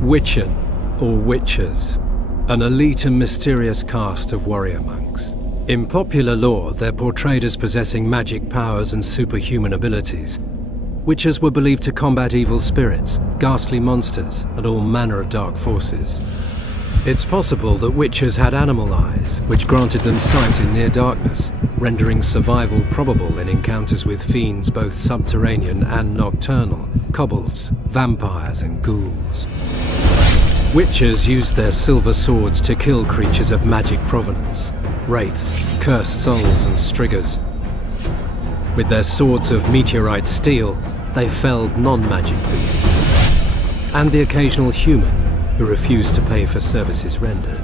Witchen, or Witchers, an elite and mysterious caste of warrior monks. In popular lore, they're portrayed as possessing magic powers and superhuman abilities. Witchers were believed to combat evil spirits, ghastly monsters, and all manner of dark forces. It's possible that Witchers had animal eyes, which granted them sight in near darkness, rendering survival probable in encounters with fiends both subterranean and nocturnal, kobolds, vampires, and ghouls. Witchers used their silver swords to kill creatures of magic provenance, wraiths, cursed souls, and striggers. With their swords of meteorite steel, they felled non-magic beasts, and the occasional human who refused to pay for services rendered.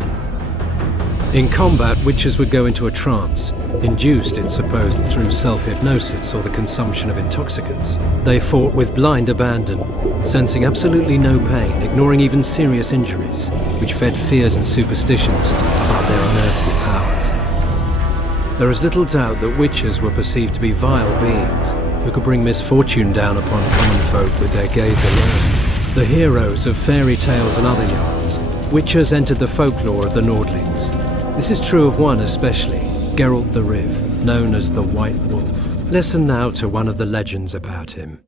In combat, Witchers would go into a trance, induced, it's supposed, through self-hypnosis or the consumption of intoxicants. They fought with blind abandon, sensing absolutely no pain, ignoring even serious injuries, which fed fears and superstitions about their unearthly powers. There is little doubt that Witchers were perceived to be vile beings who could bring misfortune down upon common folk with their gaze alone. The heroes of fairy tales and other yarns, Witchers entered the folklore of the Nordlings. This is true of one especially, Geralt the Riv, known as the White Wolf. Listen now to one of the legends about him.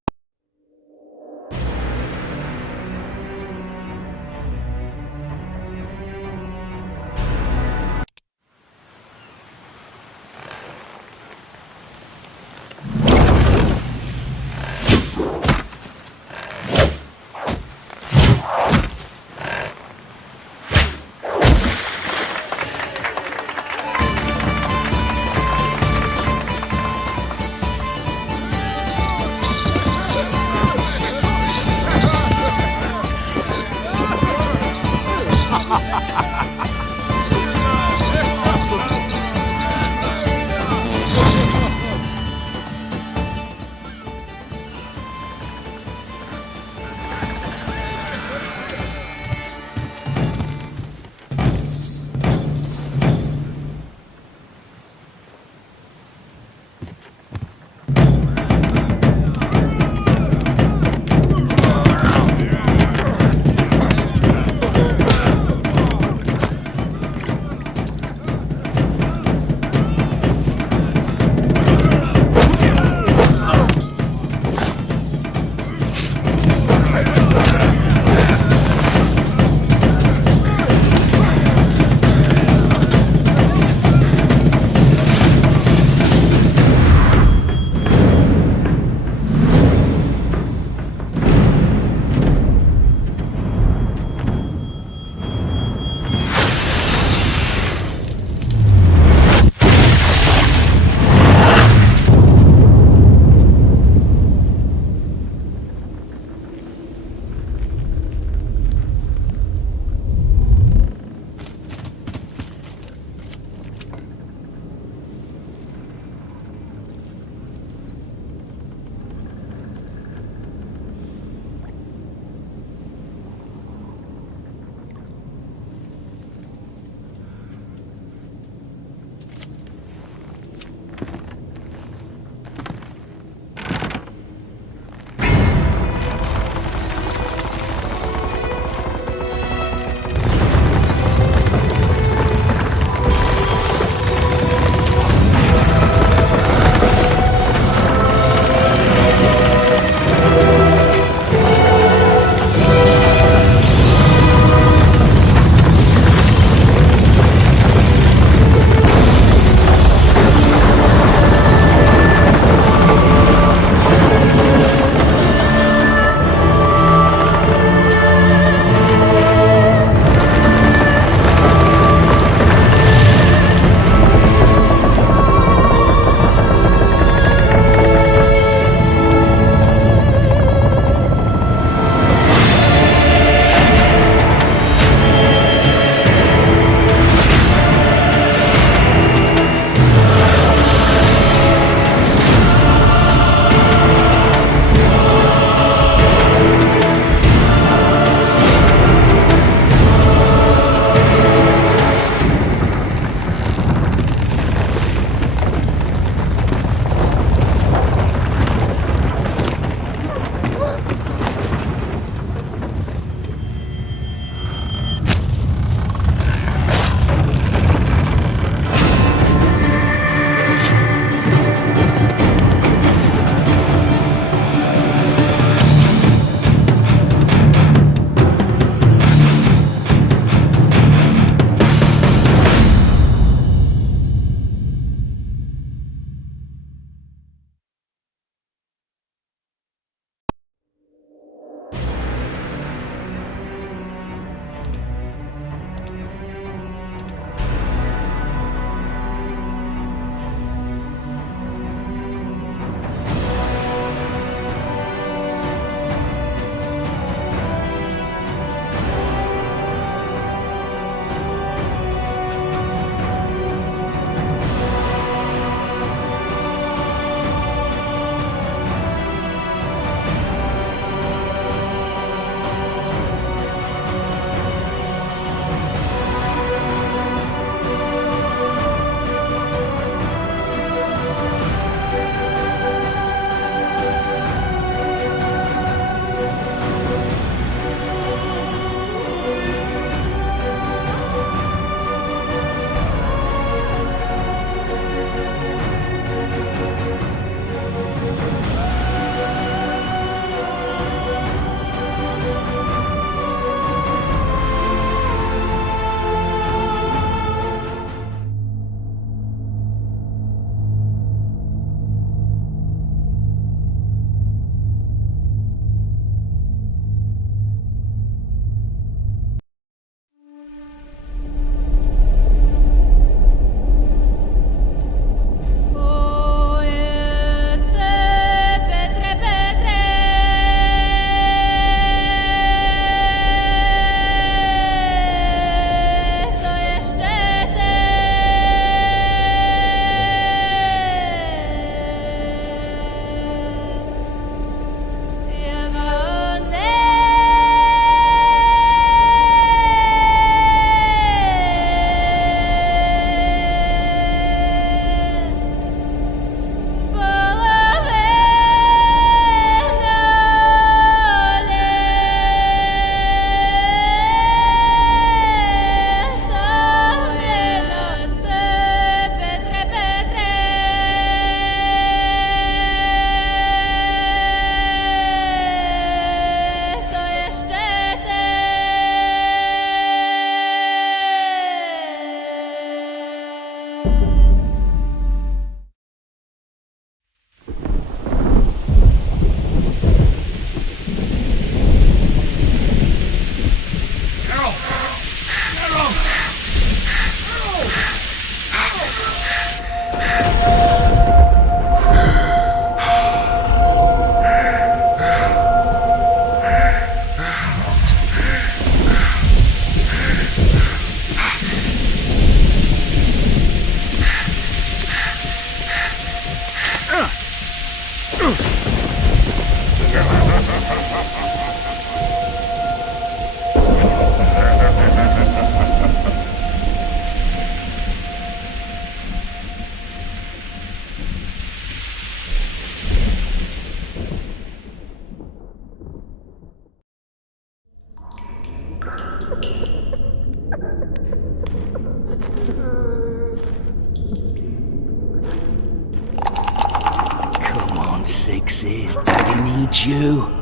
Alexis, Daddy needs you.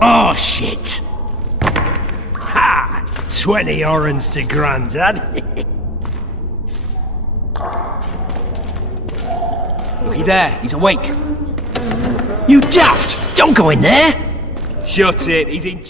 Oh, shit! Ha! 20 orange to Grandad. Looky there, he's awake. You daft! Don't go in there! Shut it, he's in...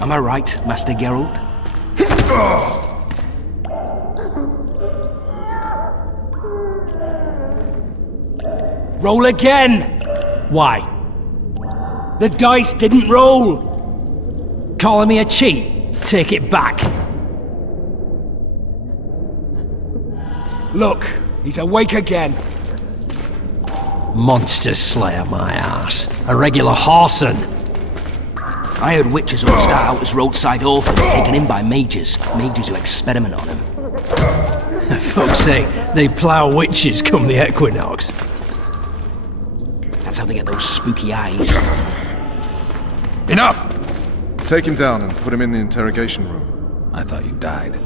Am I right, Master Geralt? Roll again! Why? The dice didn't roll! Calling me a cheat? Take it back. Look, he's awake again. Monster Slayer, my ass. A regular whoreson. I heard witches all start out as roadside orphans taken in by mages. Mages who experiment on them. Folks say they plough witches come the equinox. That's how they get those spooky eyes. Enough! Take him down and put him in the interrogation room. I thought you died.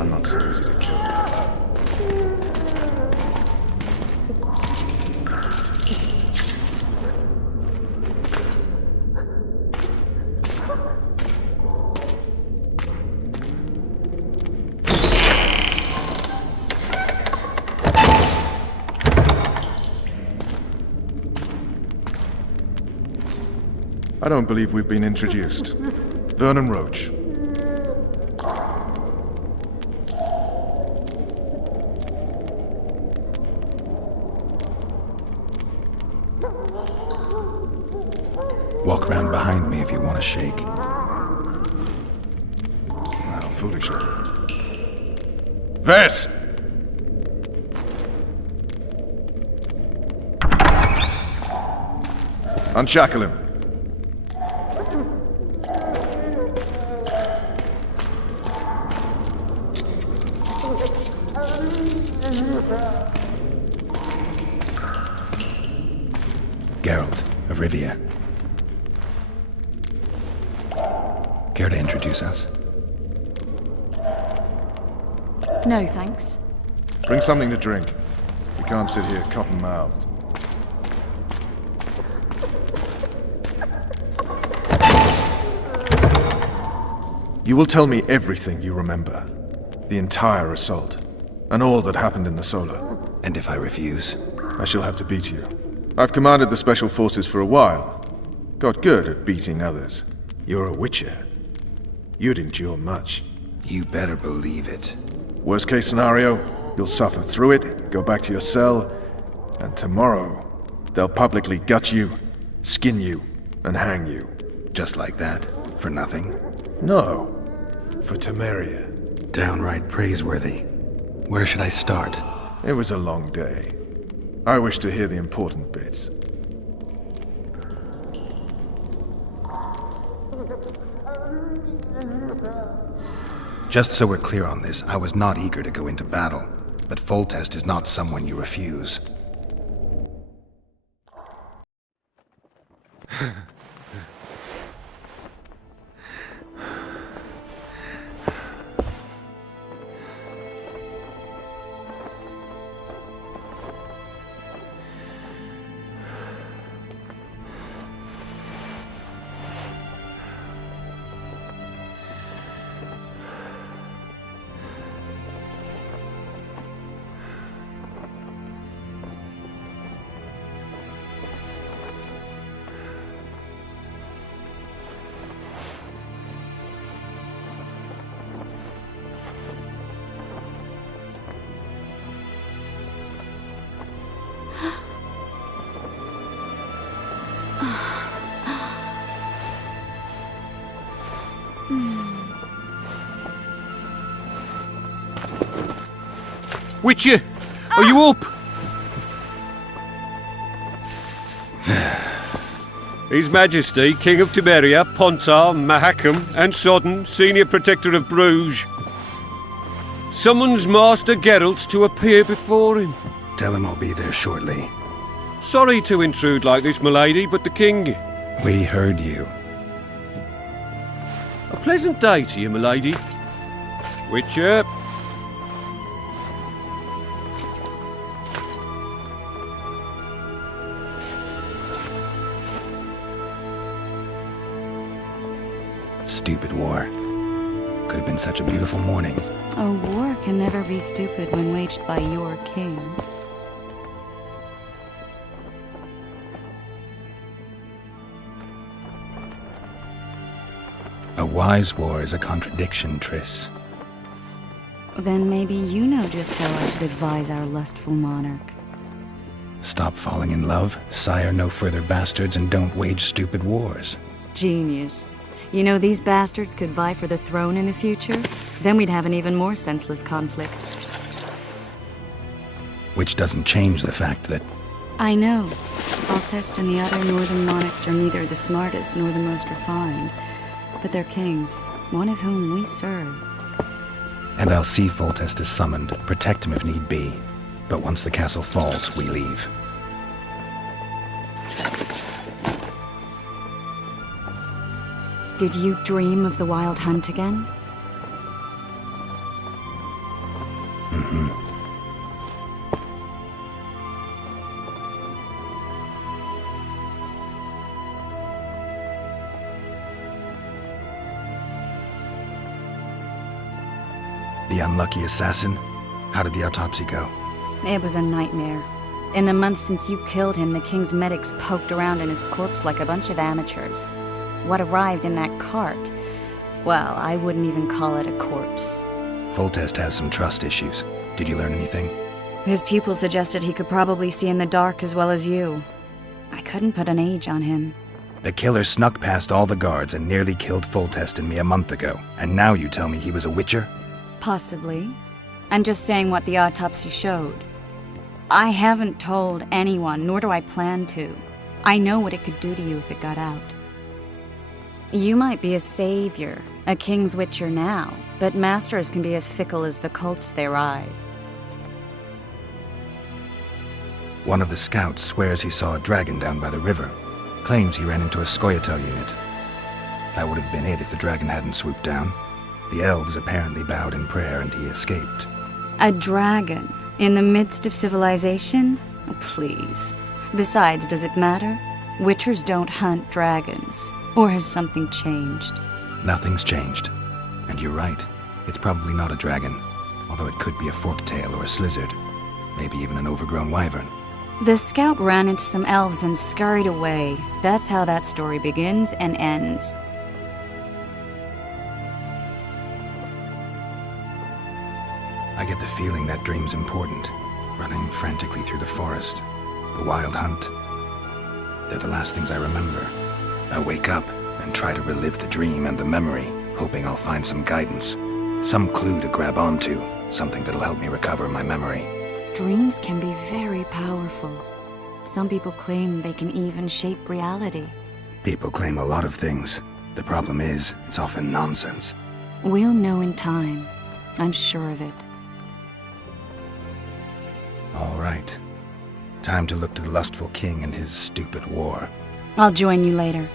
I'm not so easy to kill. I don't believe we've been introduced. Vernon Roach. Walk around behind me if you want to shake. How foolish of me. Vess! Unshackle him. Geralt of Rivia. Care to introduce us? No, thanks. Bring something to drink. We can't sit here cotton-mouthed. You will tell me everything you remember. The entire assault. And all that happened in the Solar. And if I refuse? I shall have to beat you. I've commanded the Special Forces for a while. Got good at beating others. You're a Witcher. You'd endure much. You better believe it. Worst case scenario, you'll suffer through it, go back to your cell, and tomorrow, they'll publicly gut you, skin you, and hang you. Just like that? For nothing? No, for Temeria. Downright praiseworthy. Where should I start? It was a long day. I wish to hear the important bits. Just so we're clear on this, I was not eager to go into battle, but Foltest is not someone you refuse. Witcher, are you up? His Majesty, King of Temeria, Pontar, Mahakam, and Sodden, Senior Protector of Bruges, summons Master Geralt to appear before him. Tell him I'll be there shortly. Sorry to intrude like this, milady, but the King... We heard you. A pleasant day to you, milady. Witcher. Stupid war. Could have been such a beautiful morning. A war can never be stupid when waged by your king. wise war is a contradiction, Triss. Then maybe you know just how I should advise our lustful monarch. Stop falling in love, sire no further bastards, and don't wage stupid wars. Genius. You know, these bastards could vie for the throne in the future? Then we'd have an even more senseless conflict. Which doesn't change the fact that I know. Foltest and the other northern monarchs are neither the smartest nor the most refined. But they're kings, one of whom we serve. And I'll see Foltest is summoned, protect him if need be. But once the castle falls, we leave. Did you dream of the Wild Hunt again? The unlucky assassin? How did the autopsy go? It was a nightmare. In the months since you killed him, the king's medics poked around in his corpse like a bunch of amateurs. What arrived in that cart? Well, I wouldn't even call it a corpse. Foltest has some trust issues. Did you learn anything? His pupil suggested he could probably see in the dark as well as you. I couldn't put an age on him. The killer snuck past all the guards and nearly killed Foltest and me a month ago. And now you tell me he was a witcher? Possibly. I'm just saying what the autopsy showed. I haven't told anyone, nor do I plan to. I know what it could do to you if it got out. You might be a savior, a king's witcher now, but masters can be as fickle as the cults they ride. One of the scouts swears he saw a dragon down by the river. Claims he ran into a Scoia'tael unit. That would have been it if the dragon hadn't swooped down. The elves apparently bowed in prayer and he escaped. A dragon? In the midst of civilization? Oh, please. Besides, does it matter? Witchers don't hunt dragons. Or has something changed? Nothing's changed. And you're right. It's probably not a dragon. Although it could be a forktail or a slizzard. Maybe even an overgrown wyvern. The scout ran into some elves and scurried away. That's how that story begins and ends. I get the feeling that dream's important. Running frantically through the forest. The wild hunt. They're the last things I remember. I wake up and try to relive the dream and the memory, hoping I'll find some guidance. Some clue to grab onto. Something that'll help me recover my memory. Dreams can be very powerful. Some people claim they can even shape reality. People claim a lot of things. The problem is, it's often nonsense. We'll know in time. I'm sure of it. All right. Time to look to the lustful king and his stupid war. I'll join you later.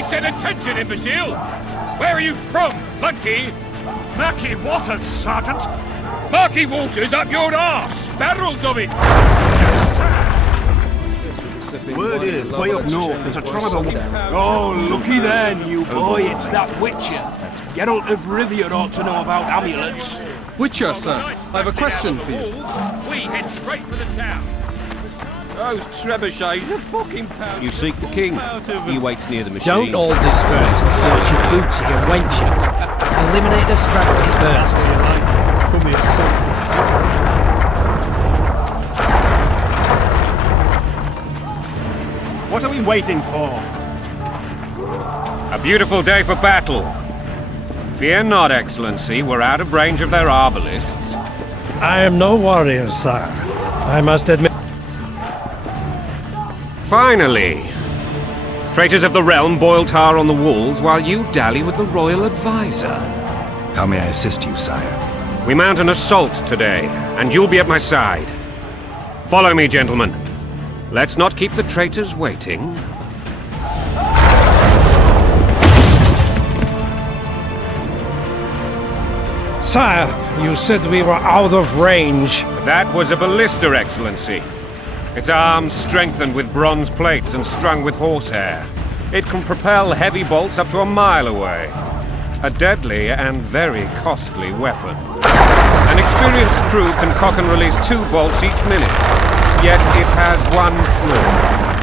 I said attention, imbecile! Where are you from, Monkey? Murky Waters, Sergeant! Murky Waters up your arse! Barrels of it! Word is, way up north, there's a tribe of... Oh, looky then, you boy, it's that Witcher. Geralt of Rivia ought to know about amulets. Witcher, sir, I have a question for you. We head straight for the town. Those trebuchets are fucking powerful. You seek the king. He waits near the machine. Don't all disperse in search of booty and wenches. Eliminate the stragglers first. What are we waiting for? A beautiful day for battle. Fear not, Excellency. We're out of range of their arbalists. I am no warrior, sire. I must admit. Finally! Traitors of the realm boil tar on the walls while you dally with the royal advisor. How may I assist you, sire? We mount an assault today, and you'll be at my side. Follow me, gentlemen. Let's not keep the traitors waiting. Sire, you said we were out of range. That was a ballista, Excellency. Its arms strengthened with bronze plates and strung with horsehair. It can propel heavy bolts up to a mile away. A deadly and very costly weapon. An experienced crew can cock and release 2 bolts each minute. Yet it has one flaw.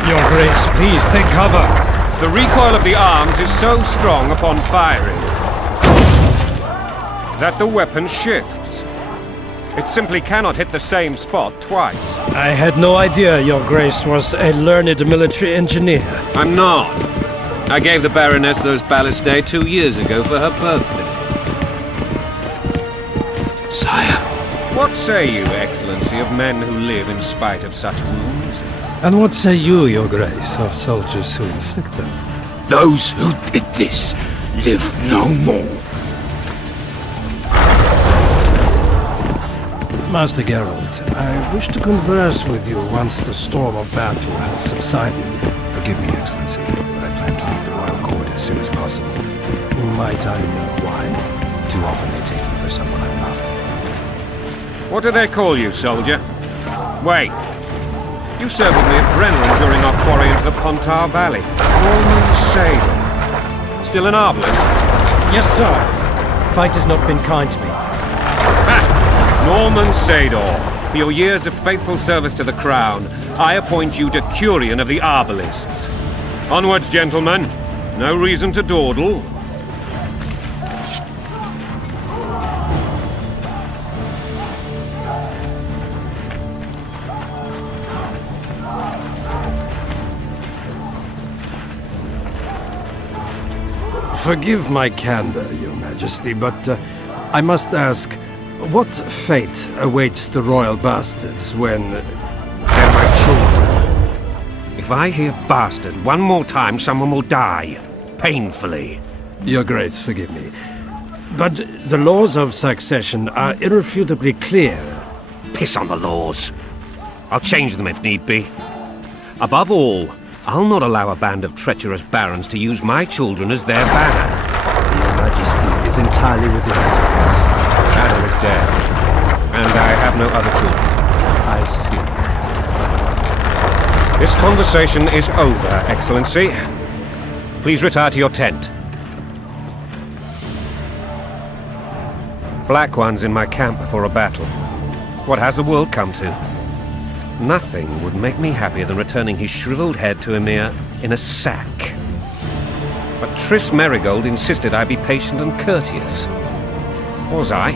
Your Grace, please take cover. The recoil of the arms is so strong upon firing that the weapon shifts. It simply cannot hit the same spot twice. I had no idea Your Grace was a learned military engineer. I'm not. I gave the Baroness those ballistae 2 years ago for her birthday. Sire. What say you, Excellency, of men who live in spite of such wounds? And what say you, Your Grace, of soldiers who inflict them? Those who did this live no more. Master Geralt, I wish to converse with you once the storm of battle has subsided. Forgive me, Excellency, but I plan to leave the royal court as soon as possible. Might I know why? Too often they take me for someone I'm not. What do they call you, soldier? Wait. You served with me at Brennan during our foray into the Pontar Valley. Norman Sador. Still an arbalist? Yes, sir. Fate has not been kind to me. Norman Sador, for your years of faithful service to the Crown, I appoint you Decurion of the Arbalists. Onwards, gentlemen. No reason to dawdle. Forgive my candor, Your Majesty, but I must ask, what fate awaits the royal bastards when... They're my children. If I hear bastard one more time, someone will die. Painfully. Your Grace, forgive me. But the laws of succession are irrefutably clear. Piss on the laws. I'll change them if need be. Above all, I'll not allow a band of treacherous barons to use my children as their banner. Your Majesty is entirely within its rights. Ada is dead, and I have no other children. I see. This conversation is over, Excellency. Please retire to your tent. Black One's in my camp before a battle. What has the world come to? Nothing would make me happier than returning his shriveled head to Emir in a sack. But Triss Merigold insisted I be patient and courteous. Was I?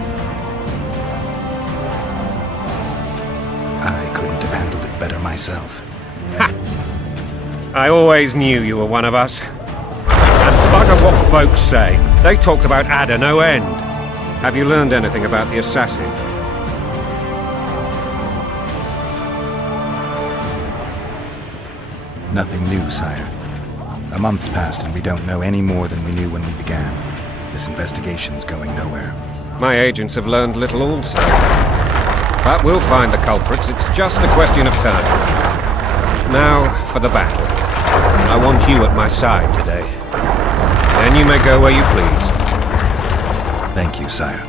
I couldn't have handled it better myself. Ha! I always knew you were one of us. And bugger what folks say. They talked about Ada no end. Have you learned anything about the assassin? Nothing new, sire. A month's passed and we don't know any more than we knew when we began. This investigation's going nowhere. My agents have learned little also. But we'll find the culprits. It's just a question of time. Now for the battle. I want you at my side today. Then you may go where you please. Thank you, sire.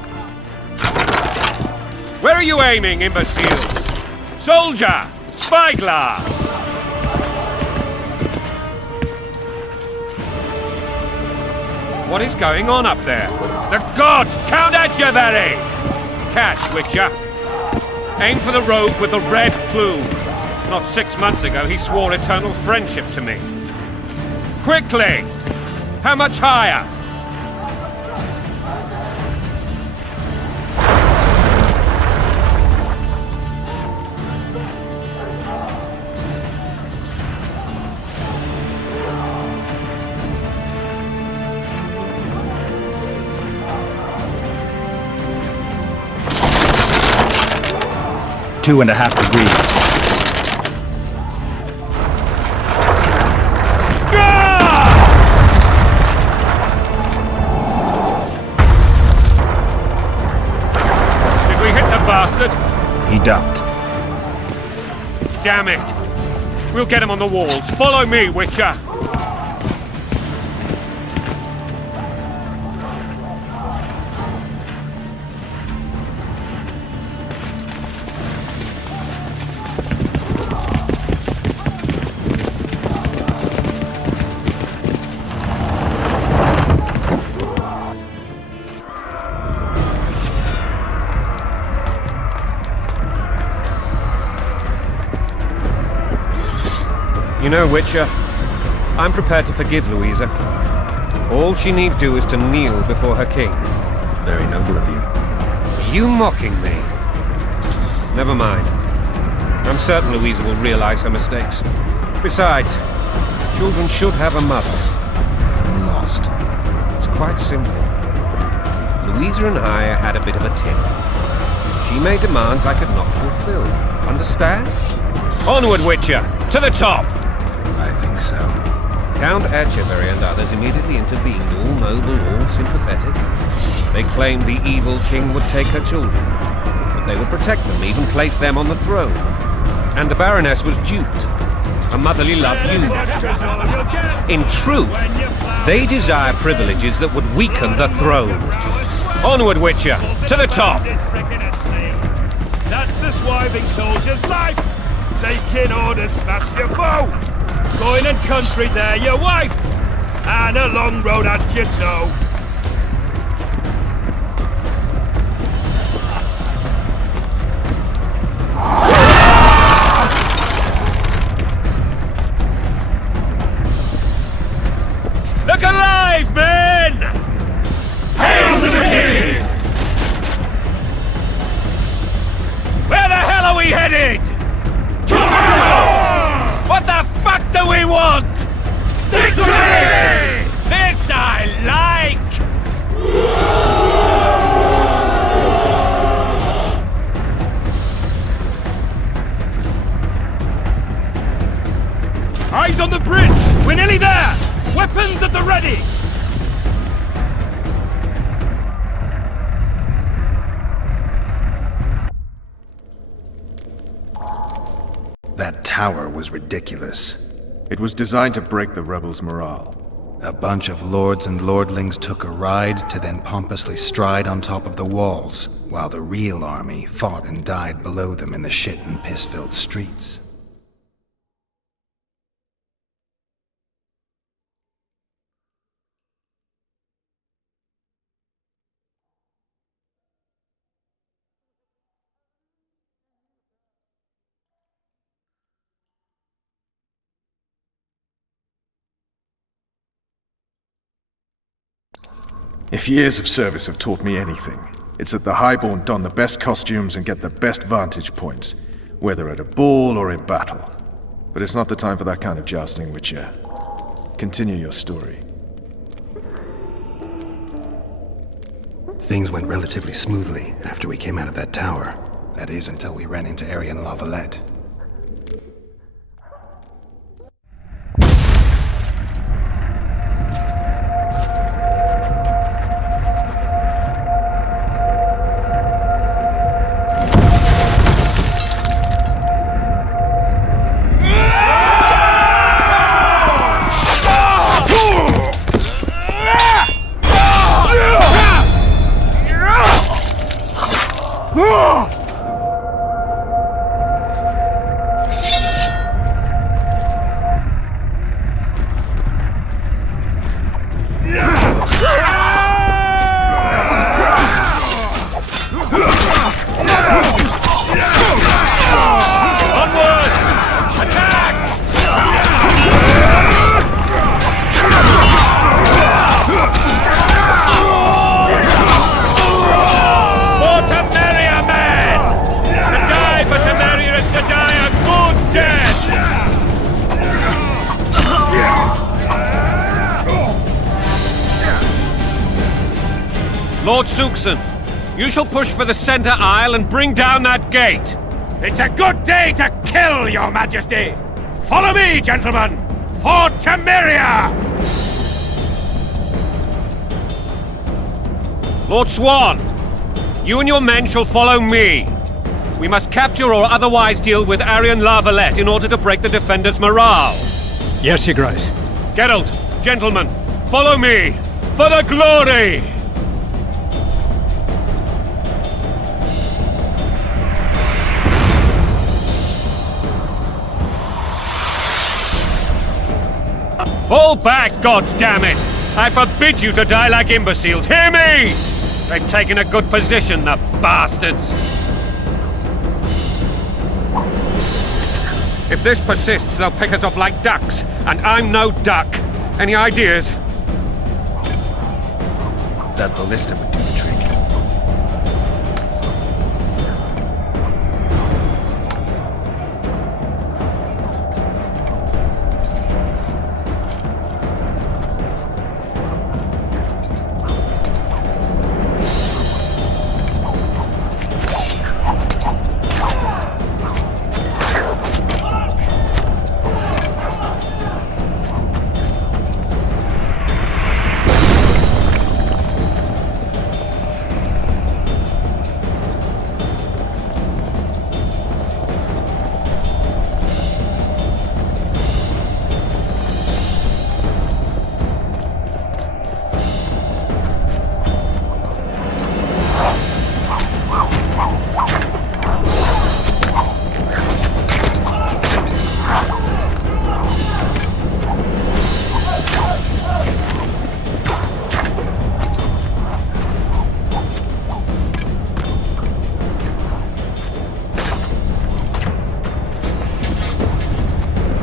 Where are you aiming, imbeciles? Soldier! Spyglass! What is going on up there? The gods count at you, Barry! Catch, Witcher. Aim for the rogue with the red plume. Not 6 months ago, he swore eternal friendship to me. Quickly! How much higher? 2.5 degrees. Did we hit the bastard? He ducked. Damn it! We'll get him on the walls. Follow me, Witcher! You know, Witcher, I'm prepared to forgive Louisa. All she need do is to kneel before her king. Very noble of you. Are you mocking me? Never mind. I'm certain Louisa will realize her mistakes. Besides, children should have a mother. I'm lost. It's quite simple. Louisa and I had a bit of a tiff. She made demands I could not fulfill. Understand? Onward, Witcher! To the top! I think so. Count Etcheverry and others immediately intervened, all noble, all sympathetic. They claimed the evil king would take her children, but they would protect them, even place them on the throne. And the Baroness was duped. Her motherly love used. In truth, they desire privileges that would weaken the throne. Onward, Witcher, to the top! That's a swiving soldier's life! Taking orders, smash your foe! Going and country there, your wife! And a long road at your toe! Look alive, men! Hail to the king! Where the hell are we headed? What the fuck do we want? Victory! This I like! Eyes on the bridge! We're nearly there! Weapons at the ready! That tower was ridiculous. It was designed to break the rebels' morale. A bunch of lords and lordlings took a ride to then pompously stride on top of the walls, while the real army fought and died below them in the shit and piss-filled streets. If years of service have taught me anything, it's that the Highborn don the best costumes and get the best vantage points, whether at a ball or in battle. But it's not the time for that kind of jousting, Witcher. Continue your story. Things went relatively smoothly after we came out of that tower. That is, until we ran into Arian La Valette. Lord Suxon, you shall push for the center aisle and bring down that gate. It's a good day to kill, your majesty! Follow me, gentlemen! For Temeria! Lord Swan, you and your men shall follow me. We must capture or otherwise deal with Arian La Valette in order to break the defenders' morale. Yes, Your Grace. Geralt, gentlemen, follow me! For the glory! Fall back, goddammit! I forbid you to die like imbeciles, hear me! They've taken a good position, the bastards! If this persists, they'll pick us off like ducks, and I'm no duck. Any ideas? That ballista would do the trick.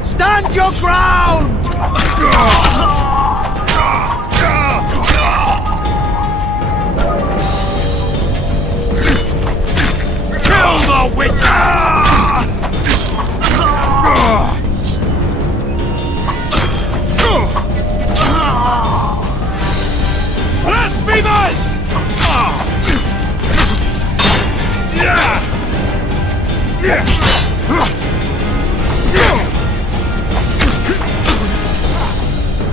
Stand your ground! Kill the witch! Blasphemers!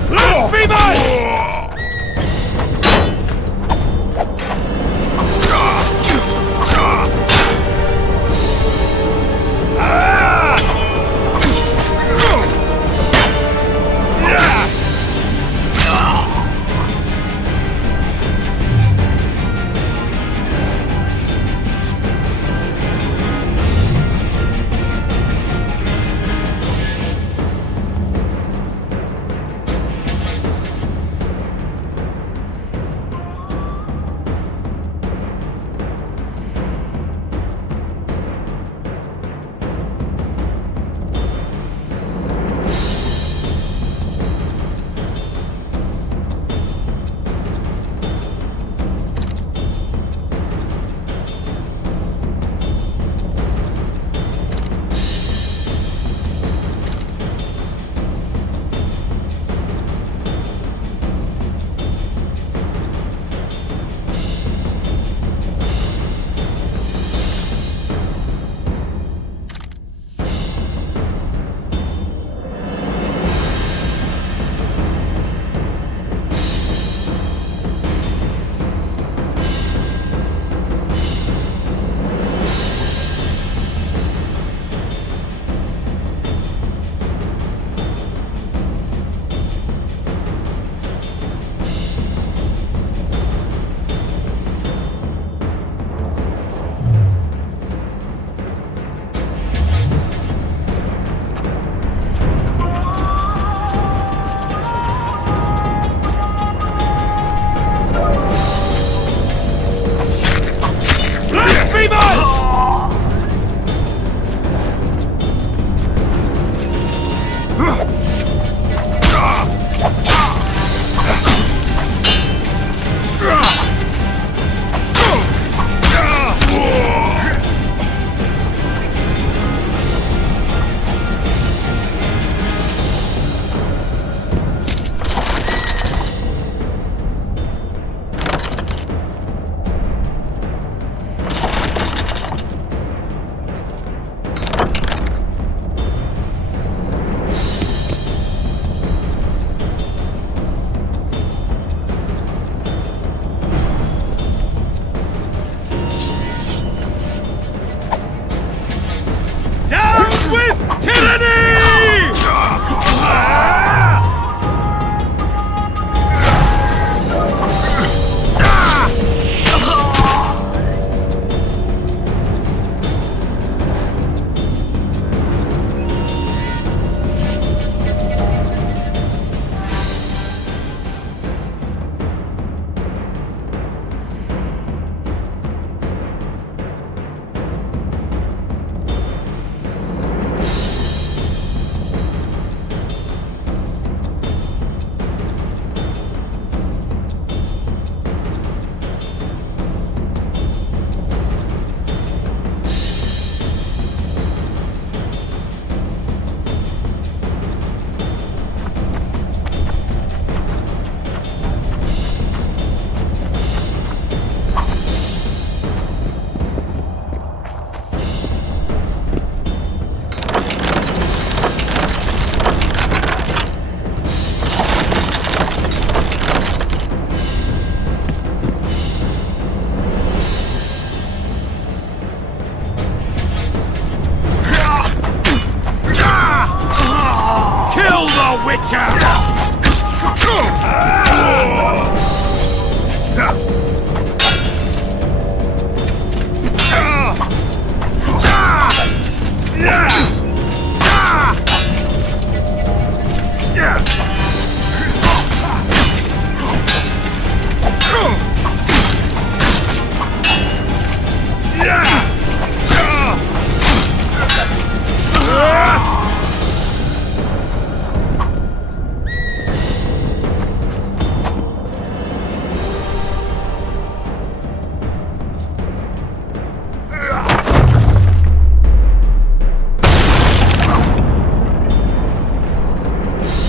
Blasphemers!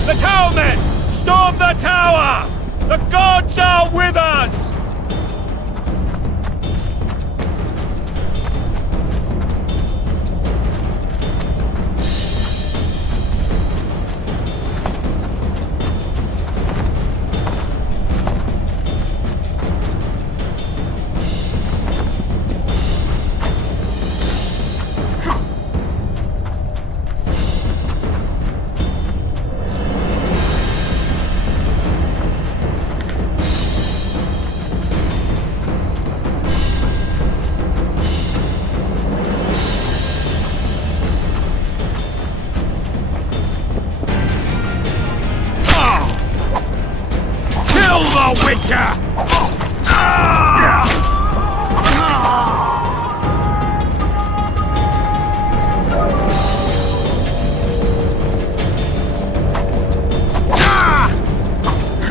The Tower Men! Storm the tower! The gods are with us! Kill the Witcher!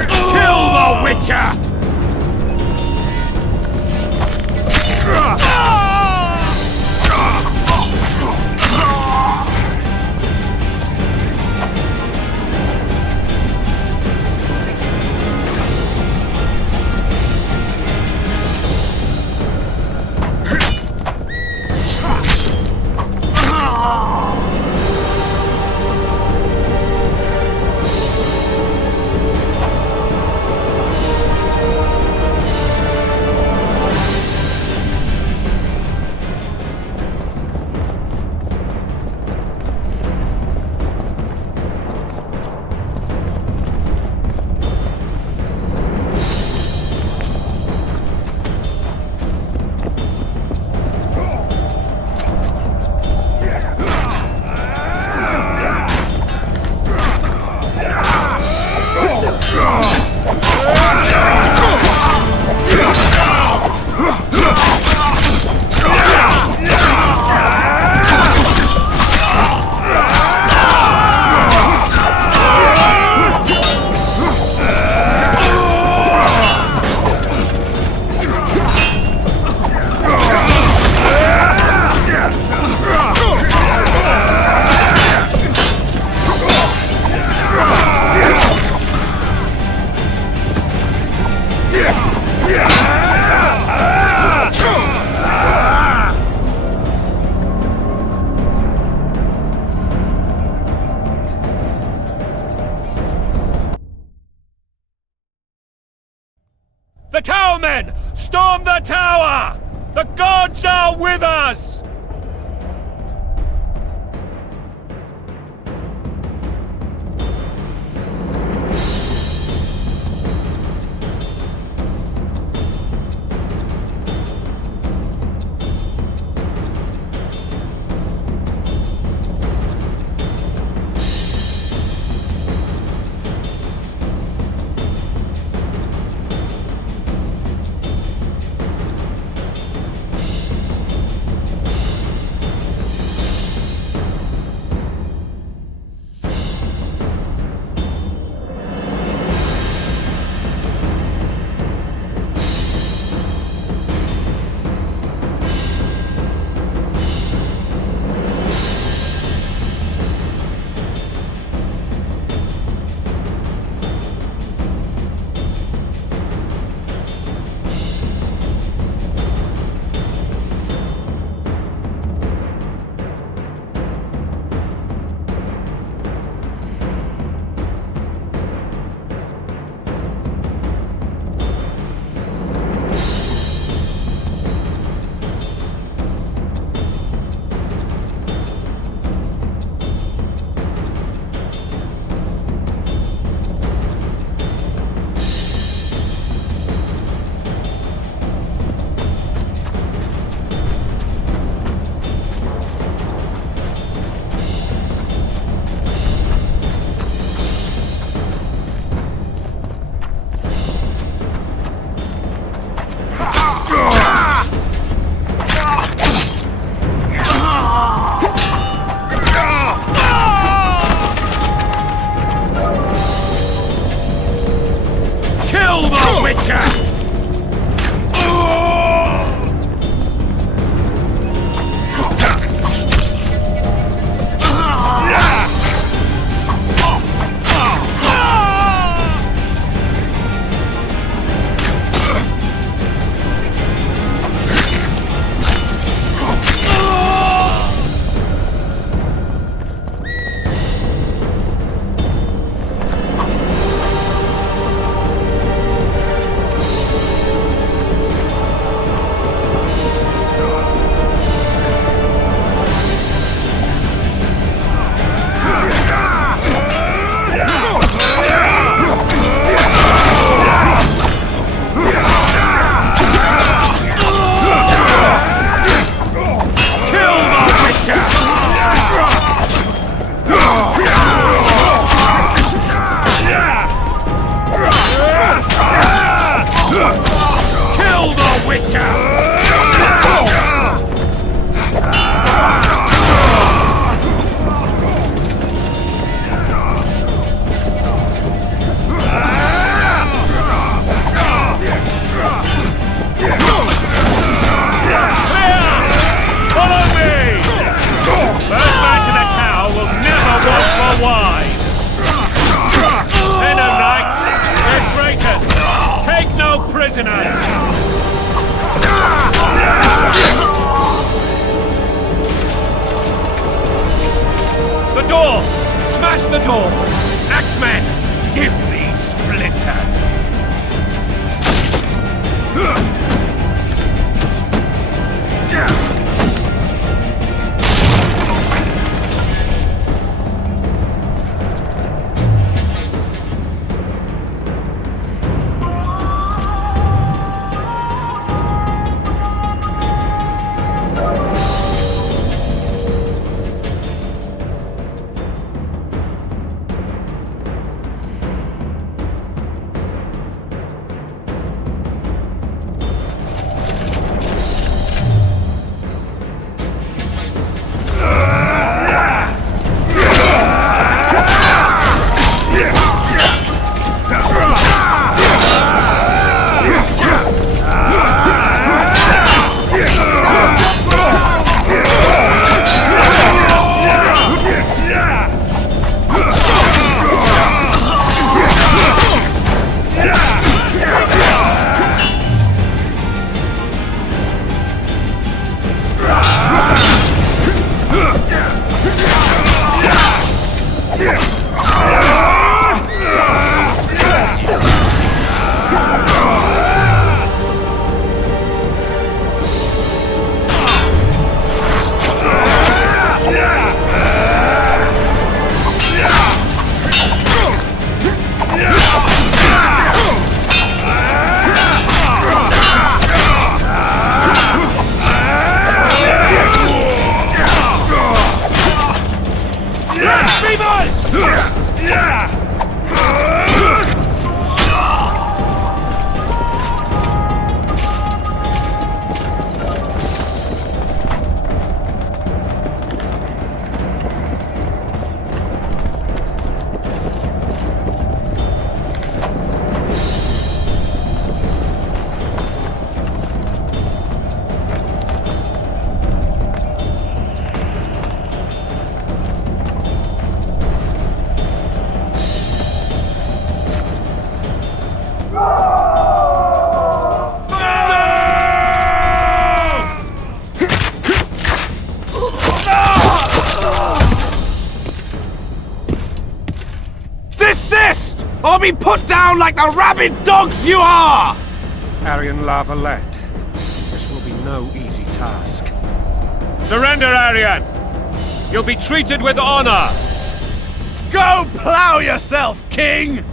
Kill the Witcher! The Tower Men! Storm the tower! The gods are with us! door! Smash the door! Axemen, give me splinters! Desist! Or be put down like the rabid dogs you are! Arian La Valette, this will be no easy task. Surrender, Arian! You'll be treated with honor! Go plow yourself, King!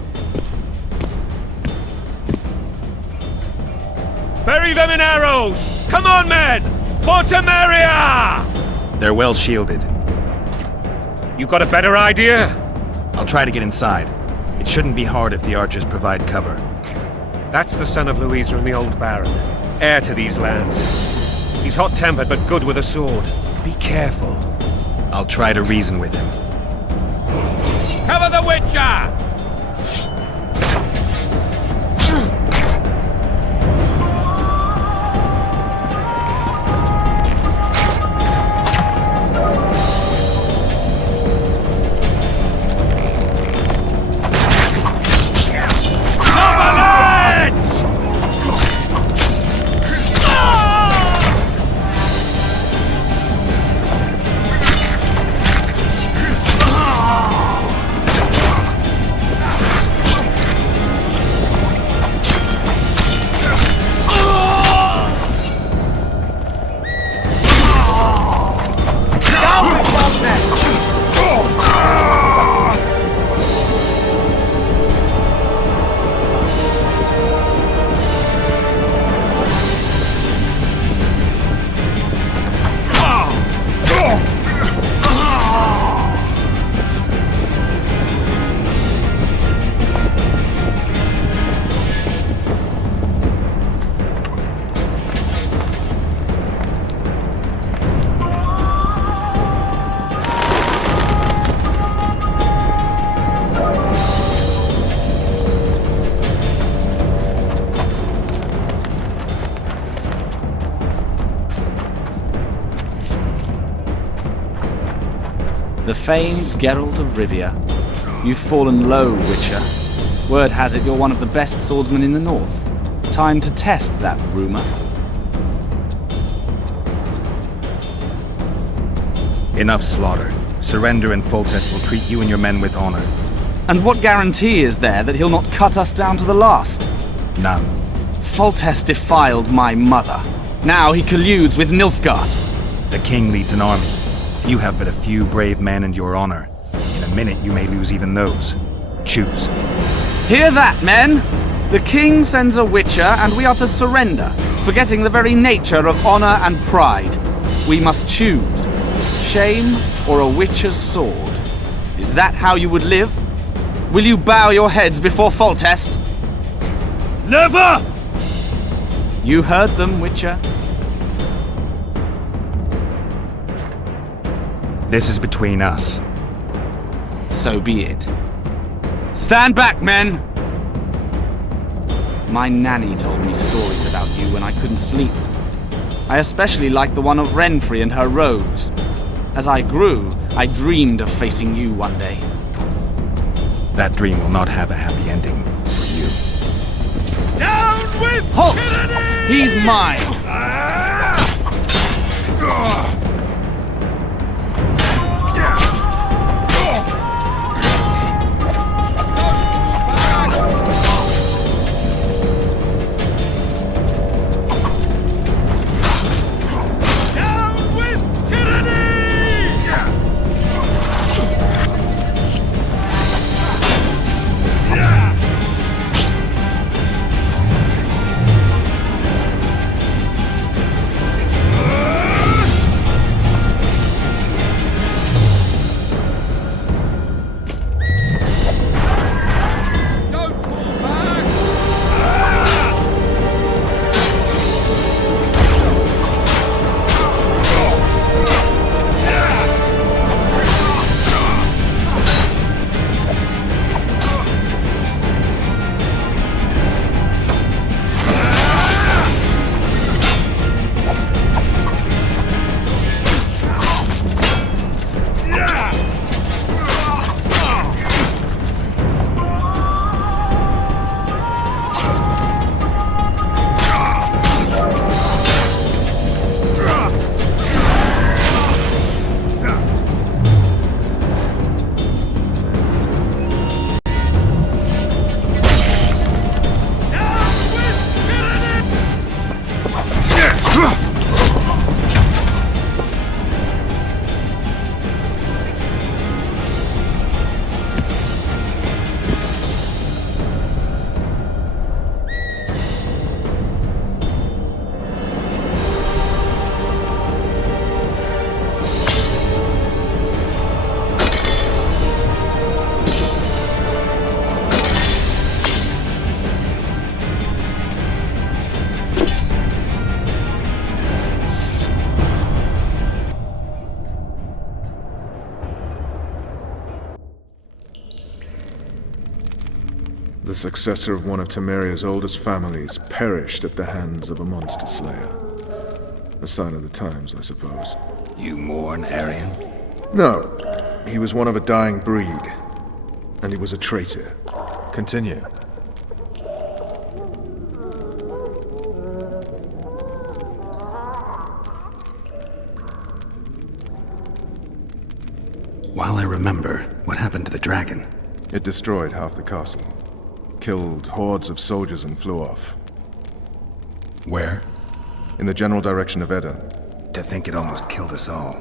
Bury them in arrows! Come on, men! For Temeria! They're well shielded. You got a better idea? I'll try to get inside. It shouldn't be hard if the archers provide cover. That's the son of Louisa and the old Baron, heir to these lands. He's hot-tempered but good with a sword. Be careful. I'll try to reason with him. Cover the Witcher! The famed Geralt of Rivia. You've fallen low, Witcher. Word has it you're one of the best swordsmen in the north. Time to test that rumor. Enough slaughter. Surrender and Foltest will treat you and your men with honor. And what guarantee is there that he'll not cut us down to the last? None. Foltest defiled my mother. Now he colludes with Nilfgaard. The king leads an army. You have but a few brave men and your honor. In a minute you may lose even those. Choose. Hear that, men? The king sends a witcher and we are to surrender, forgetting the very nature of honor and pride. We must choose. Shame or a witcher's sword. Is that how you would live? Will you bow your heads before Foltest? Never! You heard them, Witcher. This is between us. So be it. Stand back, men! My nanny told me stories about you when I couldn't sleep. I especially liked the one of Renfri and her rogues. As I grew, I dreamed of facing you one day. That dream will not have a happy ending for you. Down with Halt! tyranny! He's mine! Down with tyranny! The successor of one of Temeria's oldest families perished at the hands of a monster slayer. A sign of the times, I suppose. You mourn, Arian? No. He was one of a dying breed. And he was a traitor. Continue. While I remember, what happened to the dragon? It destroyed half the castle. Killed hordes of soldiers and flew off. Where? In the general direction of Edda. To think it almost killed us all.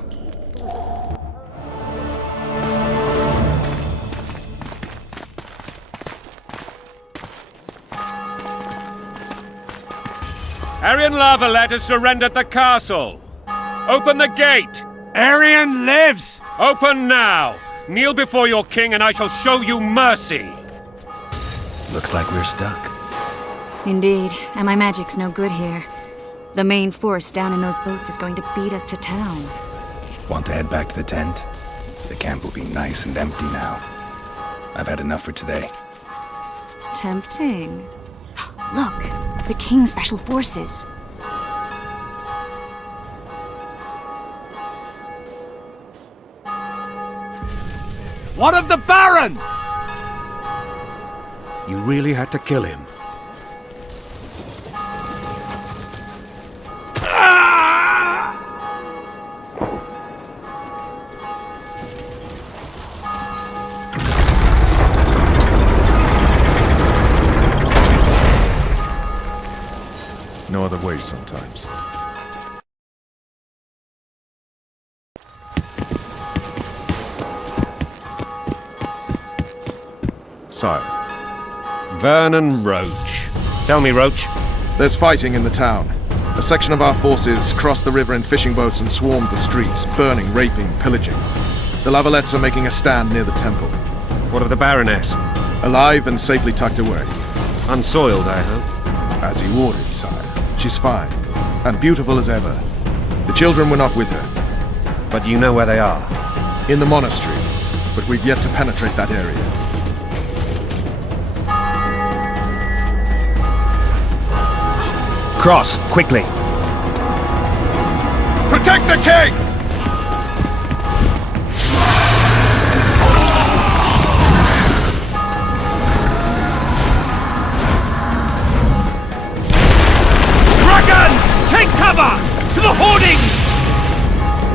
Arian Lavalet has surrendered the castle. Open the gate! Arian lives! Open now! Kneel before your king and I shall show you mercy! Looks like we're stuck. Indeed, and my magic's no good here. The main force down in those boats is going to beat us to town. Want to head back to the tent? The camp will be nice and empty now. I've had enough for today. Tempting. Look, the King's special forces. What of the Baron? You really had to kill him. other ways sometimes. Sire. Vernon Roach. Tell me, Roach. There's fighting in the town. A section of our forces crossed the river in fishing boats and swarmed the streets, burning, raping, pillaging. The Lavalettes are making a stand near the temple. What of the Baroness? Alive and safely tucked away. Unsoiled, I hope. As you ordered, sire. She's fine, and beautiful as ever. The children were not with her. But you know where they are? In the monastery, but we've yet to penetrate that area. Cross, quickly. Protect the king! Dragon! Take cover! To the hoardings!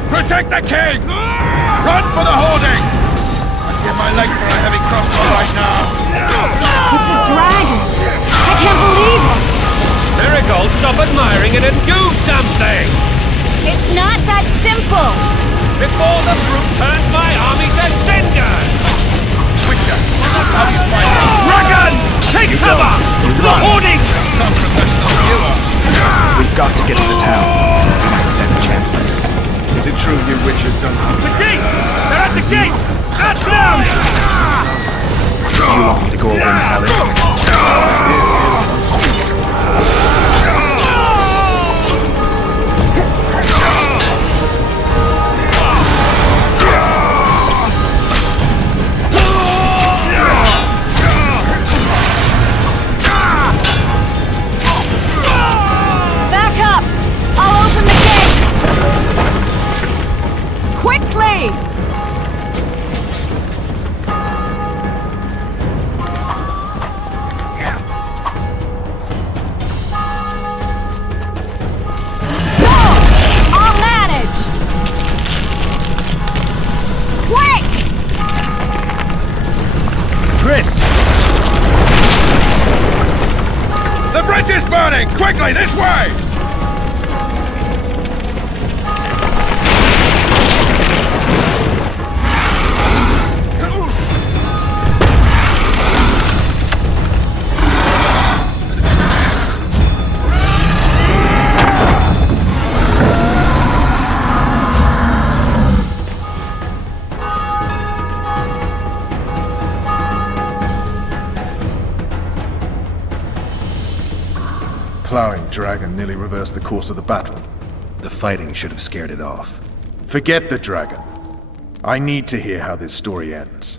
Protect the king! Run for the hoarding! I'd give my leg for a heavy crossbow right now. It's a dragon! I can't believe it! Marigold, stop admiring it and do something! It's not that simple! Before the brute turns my army to cinder! Witcher, how do you fight? Dragon! Take cover! To the hoardings! Some professional you are. We've got to get to the town. We might stand a chance later. Is it true you witches don't hunt? The gate! They're at the gate! That's down! You want me to go over and tell it? Back up! I'll open the gate! Quickly! The bridge is burning! Quickly, this way! Plowing dragon nearly reversed the course of the battle. The fighting should have scared it off. Forget the dragon. I need to hear how this story ends.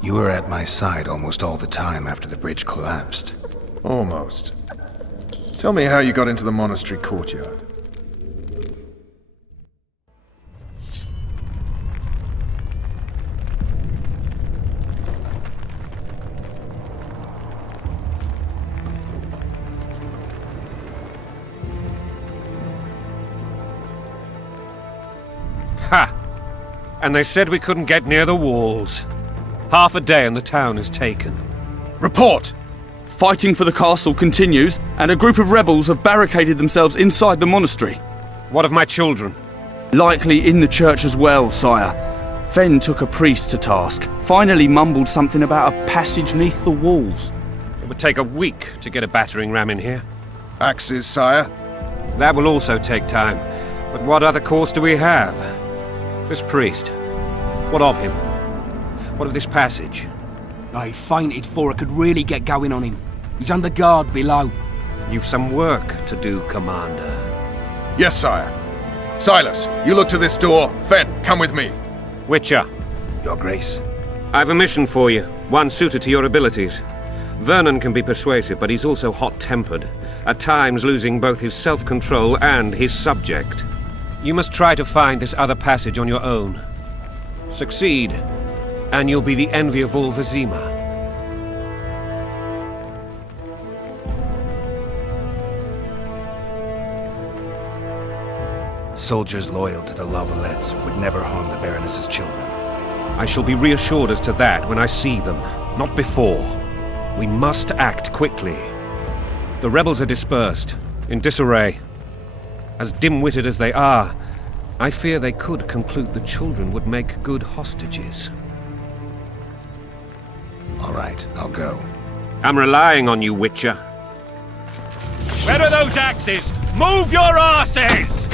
You were at my side almost all the time after the bridge collapsed. Almost. Tell me how you got into the monastery courtyard. Ha! And they said we couldn't get near the walls. Half a day and the town is taken. Report! Fighting for the castle continues, and a group of rebels have barricaded themselves inside the monastery. What of my children? Likely in the church as well, sire. Fen took a priest to task, finally mumbled something about a passage neath the walls. It would take a week to get a battering ram in here. Axes, sire? That will also take time. But what other course do we have? This priest. What of him? What of this passage? I fainted before I could really get going on him. He's under guard below. You've some work to do, Commander. Yes, sire. Silas, you look to this door. Fen, come with me. Witcher. Your Grace. I've a mission for you, one suited to your abilities. Vernon can be persuasive, but he's also hot-tempered, at times losing both his self-control and his subject. You must try to find this other passage on your own. Succeed, and you'll be the envy of all Vizima. Soldiers loyal to the La Valettes would never harm the Baroness's children. I shall be reassured as to that when I see them, not before. We must act quickly. The rebels are dispersed, in disarray. As dim-witted as they are, I fear they could conclude the children would make good hostages. All right, I'll go. I'm relying on you, Witcher. Where are those axes? Move your asses!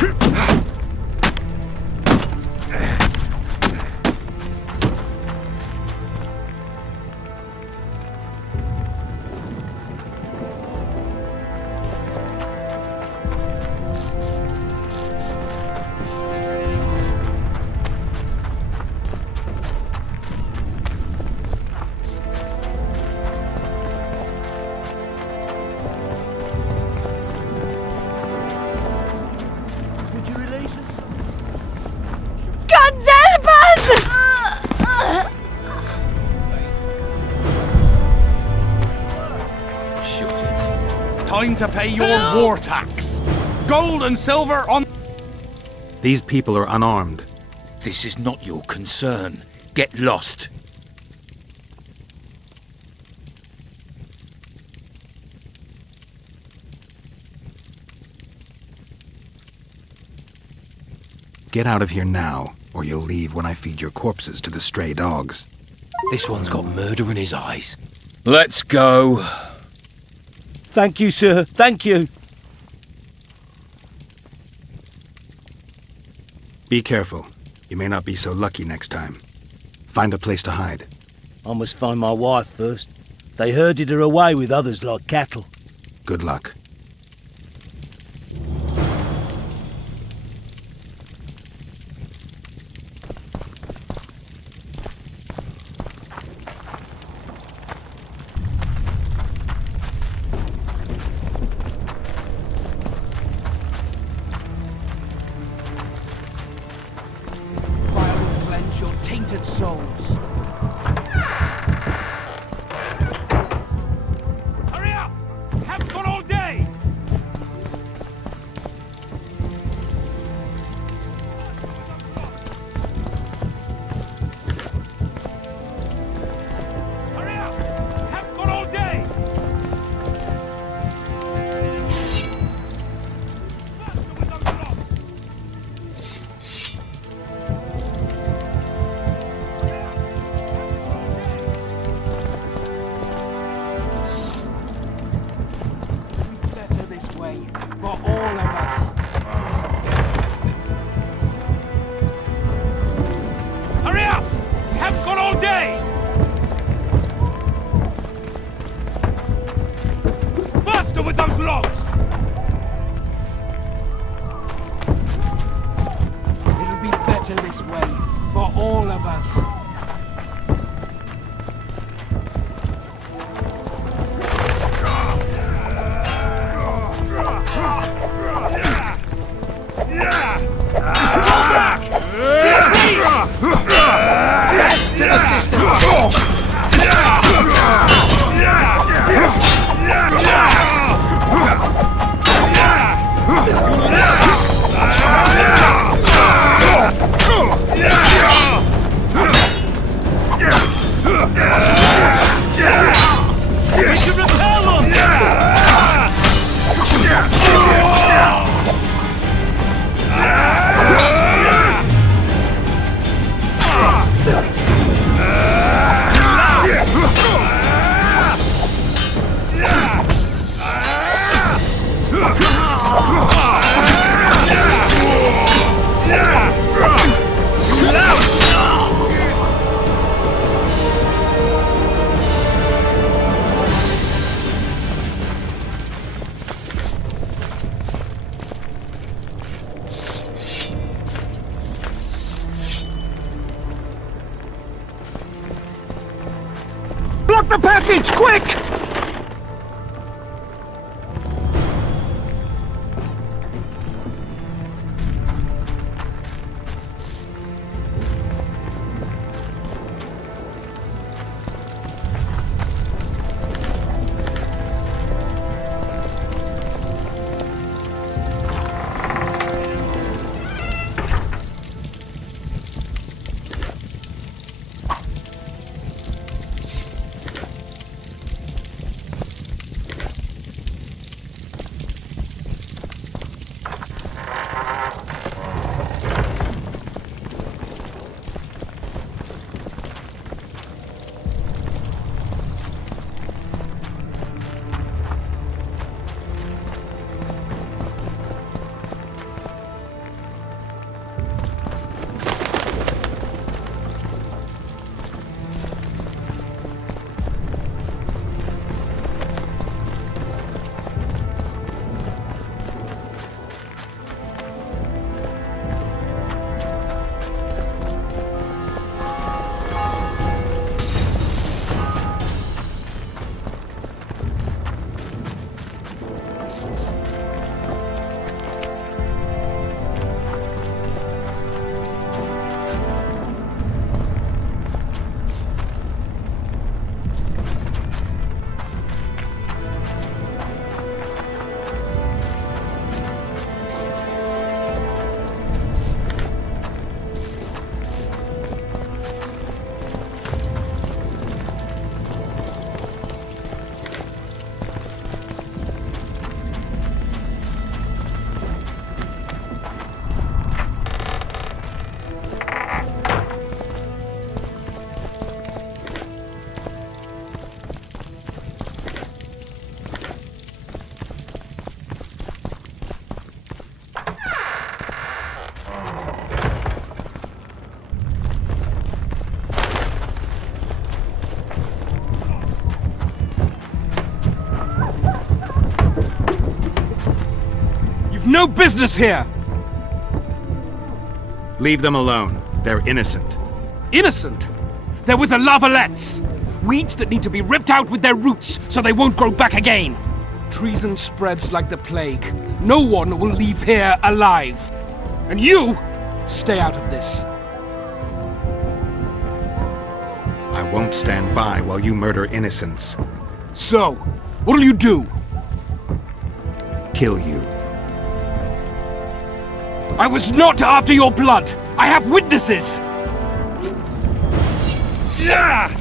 Time to pay your war tax. Gold and silver on... These people are unarmed. This is not your concern. Get lost. Get out of here now, or you'll leave when I feed your corpses to the stray dogs. This one's got murder in his eyes. Let's go. Thank you, sir. Thank you. Be careful. You may not be so lucky next time. Find a place to hide. I must find my wife first. They herded her away with others like cattle. Good luck. Your tainted souls. Hurry up! Haven't got all day! Hurry up! Haven't got all day! For all of us. Hurry up! Haven't got all day! Faster with those logs! It'll be better this way for all of us. Block the passage, quick! You've no business here! Leave them alone. They're innocent. Innocent? They're with the Lavalettes! Weeds that need to be ripped out with their roots so they won't grow back again! Treason spreads like the plague. No one will leave here alive. And you, stay out of this. I won't stand by while you murder innocents. So, what'll you do? Kill you. I was not after your blood! I have witnesses! Yeah!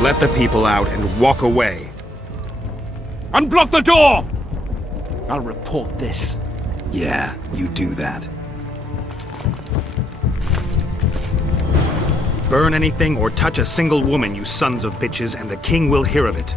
Let the people out and walk away. Unblock the door! I'll report this. Yeah, you do that. Burn anything or touch a single woman, you sons of bitches, and the king will hear of it.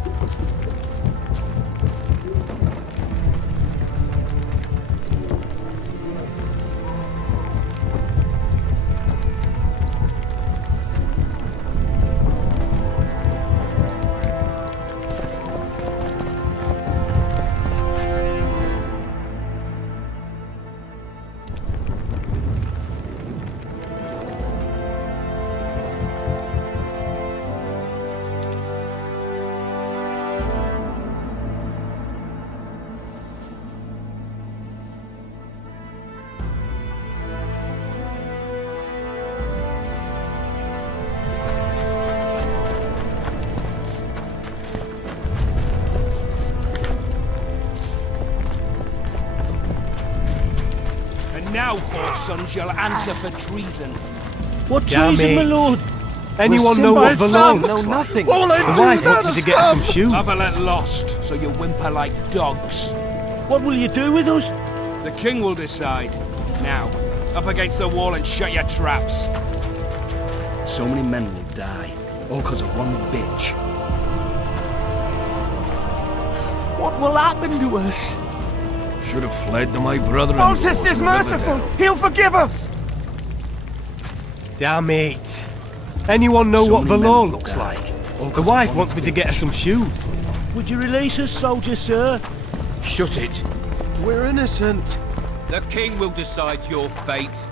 Now, whoresons, you'll answer for treason. What treason, my lord? Anyone know what Valon No, looks like? nothing. All I The do wife is wants me to get her some shoes. Lavalette lost, so you whimper like dogs. What will you do with us? The king will decide. Now, up against the wall and shut your traps. So many men will die, all because of one bitch. What will happen to us? Should have fled to my brother. Foltest is merciful! He'll forgive us! Damn it. Anyone know what Valon looks like? The wife wants me to get her some shoes. Would you release us, soldier, sir? Shut it. We're innocent. The king will decide your fate.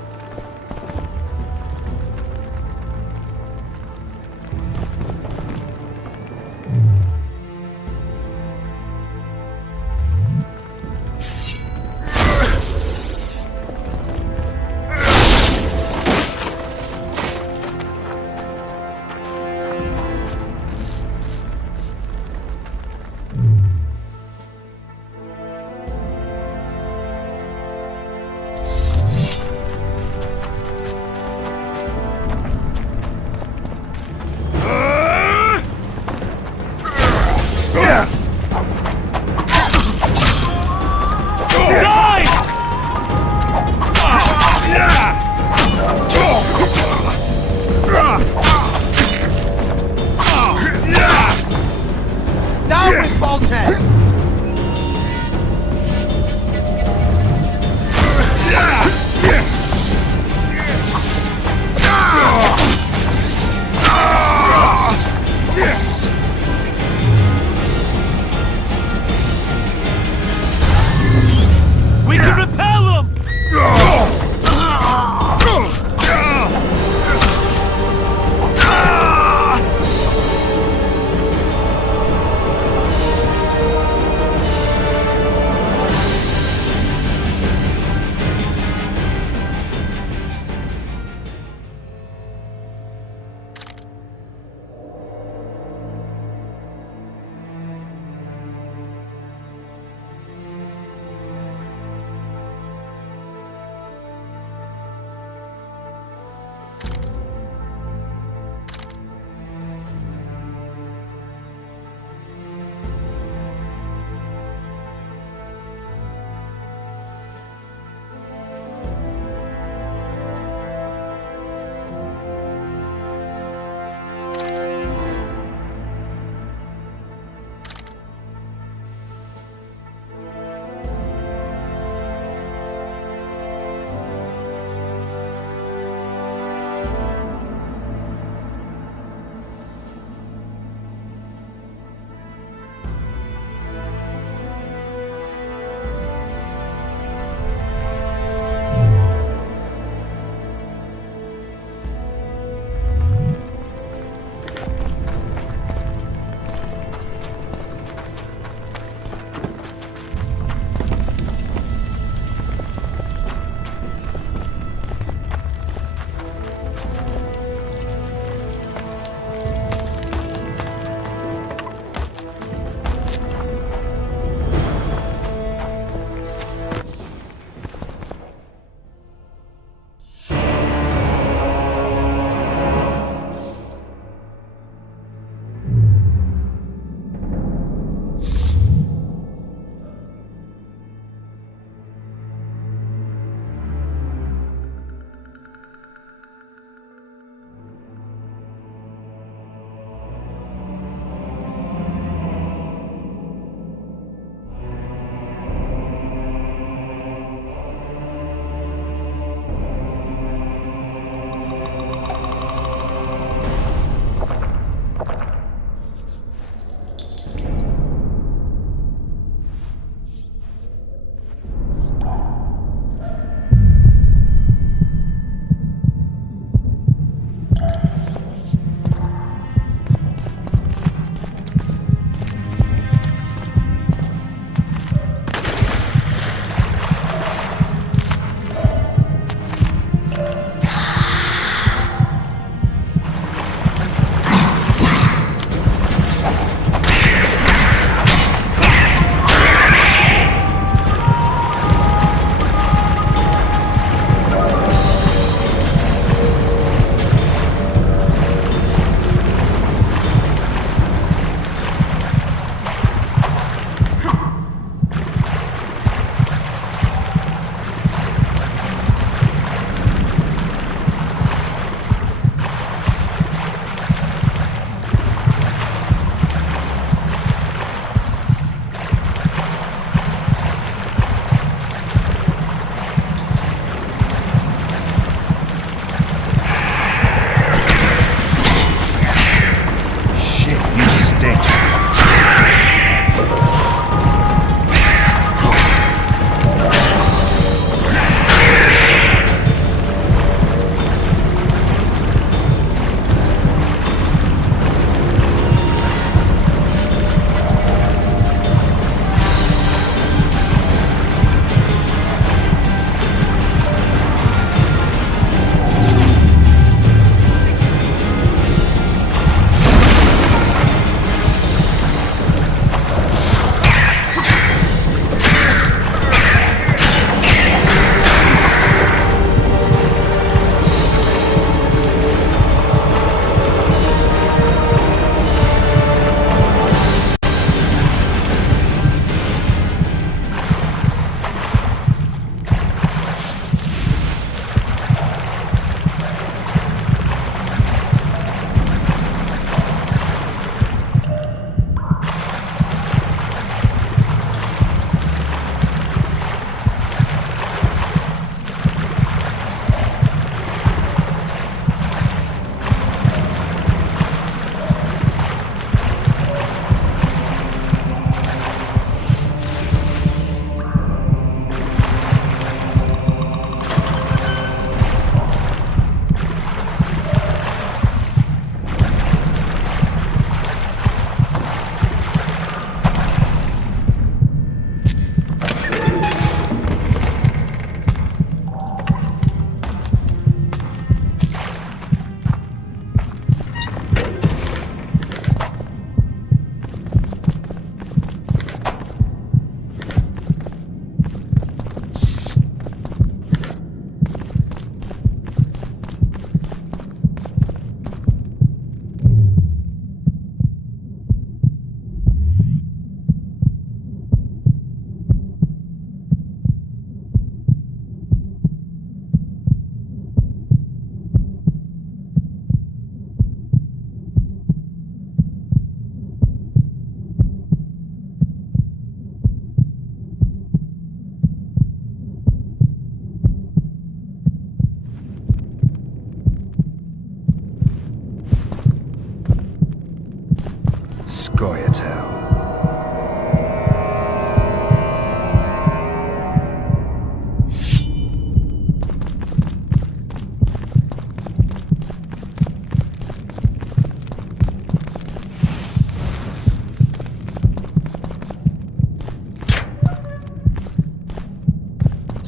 Down with Foltest! We can repel them!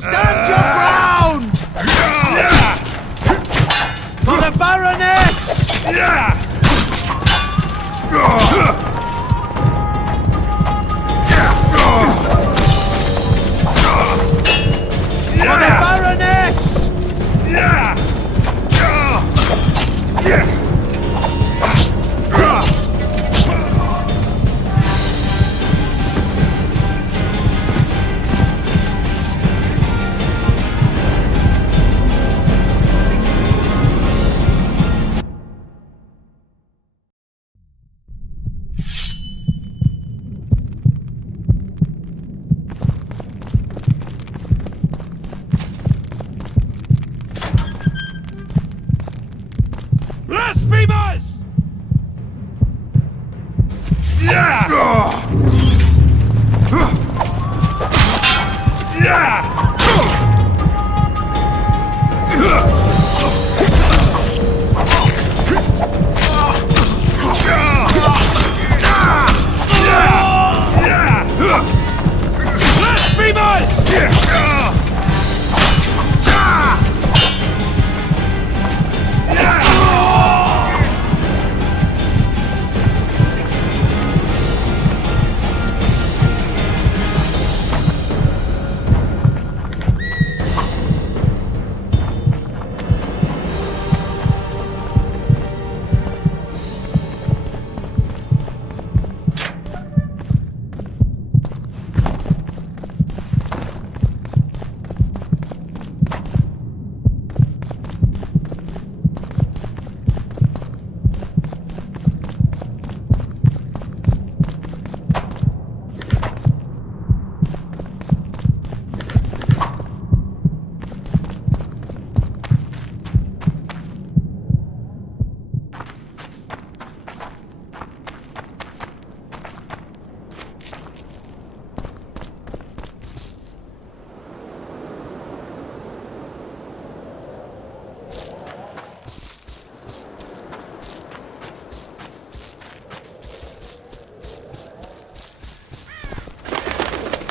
Stand your ground! For the Baroness! For the Baroness! Blasphemers!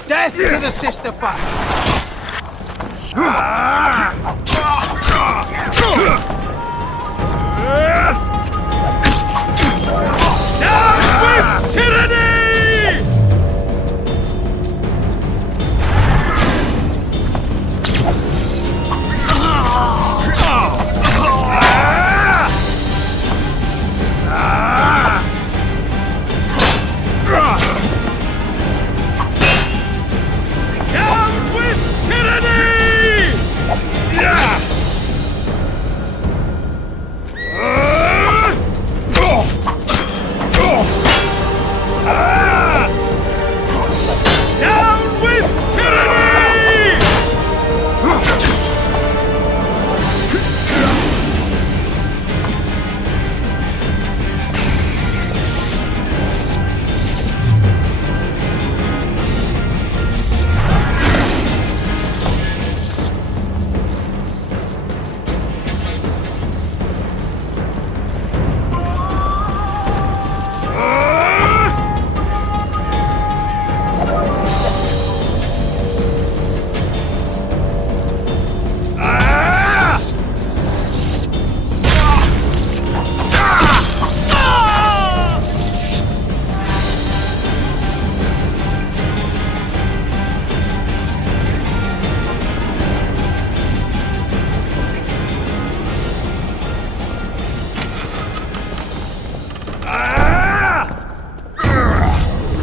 Death to the sister pack! Down with tyranny! Down with tyranny! Down with tyranny!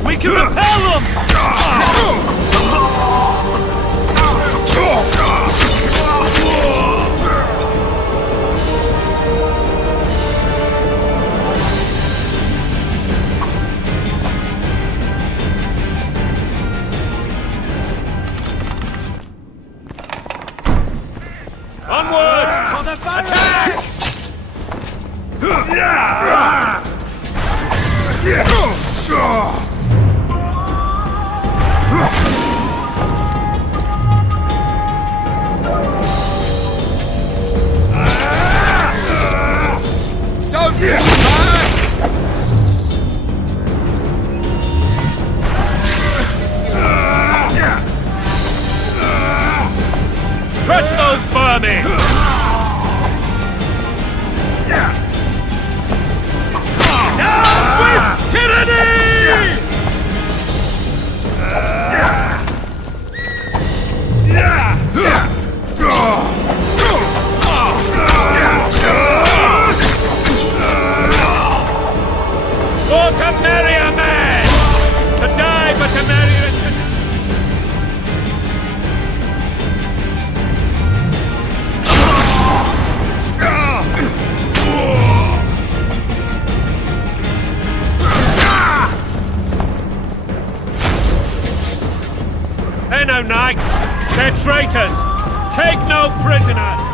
We can repel them! Onward! For the Attack! Don't get back! army! Down with tyranny! For to marry a man! To die but to marry a... They're no knights! They're traitors! Take no prisoners!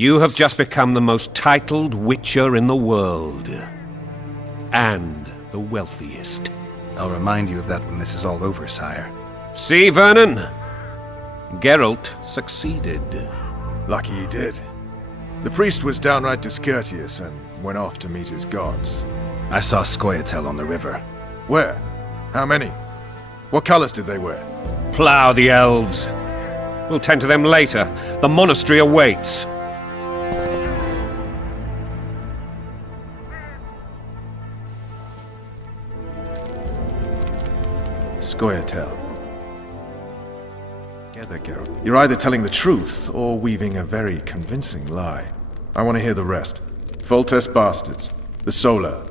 You have just become the most titled Witcher in the world. And the wealthiest. I'll remind you of that when this is all over, sire. See, Vernon? Geralt succeeded. Lucky he did. The priest was downright discourteous and went off to meet his gods. I saw Scoia'tael on the river. Where? How many? What colors did they wear? Plough the elves. We'll tend to them later. The monastery awaits. Scoia'tael. Together, Geralt. You're either telling the truth or weaving a very convincing lie. I want to hear the rest. Foltest bastards. The Solar.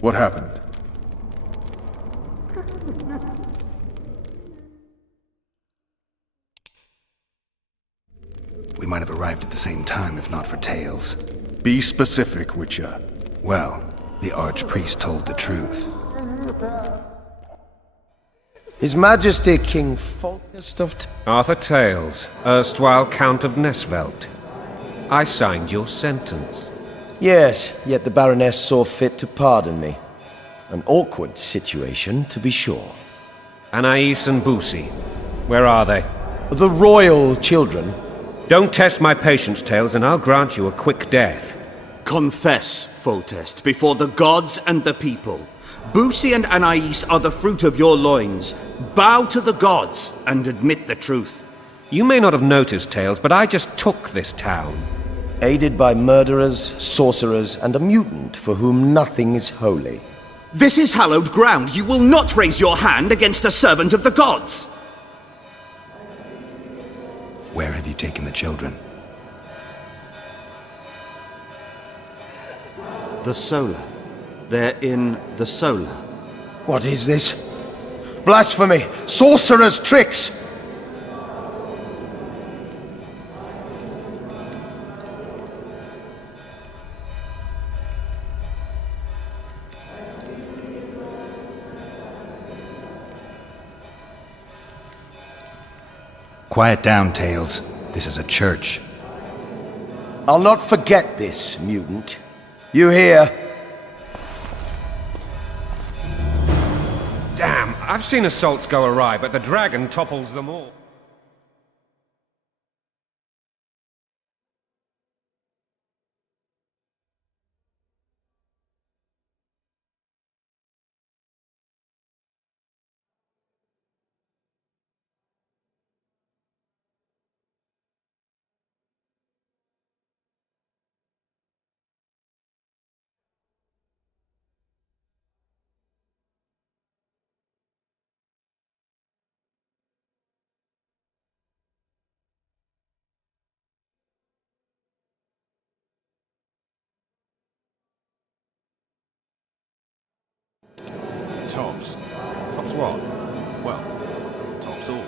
What happened? We might have arrived at the same time if not for Tales. Be specific, Witcher. Well, the Archpriest told the truth. His Majesty King Foltest of... Arthur Tales, erstwhile Count of Nesvelt. I signed your sentence. Yes, yet the Baroness saw fit to pardon me. An awkward situation, to be sure. Anais and Boussy. Where are they? The royal children. Don't test my patience, Tales, and I'll grant you a quick death. Confess, Foltest, before the gods and the people. Boussy and Anais are the fruit of your loins. Bow to the gods and admit the truth. You may not have noticed, Tales, but I just took this town. Aided by murderers, sorcerers, and a mutant for whom nothing is holy. This is hallowed ground. You will not raise your hand against a servant of the gods. Where have you taken the children? The Solar. They're in the Solar. What is this? Blasphemy! Sorcerer's tricks! Quiet down, Tales. This is a church. I'll not forget this, mutant. You hear? Damn, I've seen assaults go awry, but the dragon topples them all. Tops. Tops what? Well, tops all.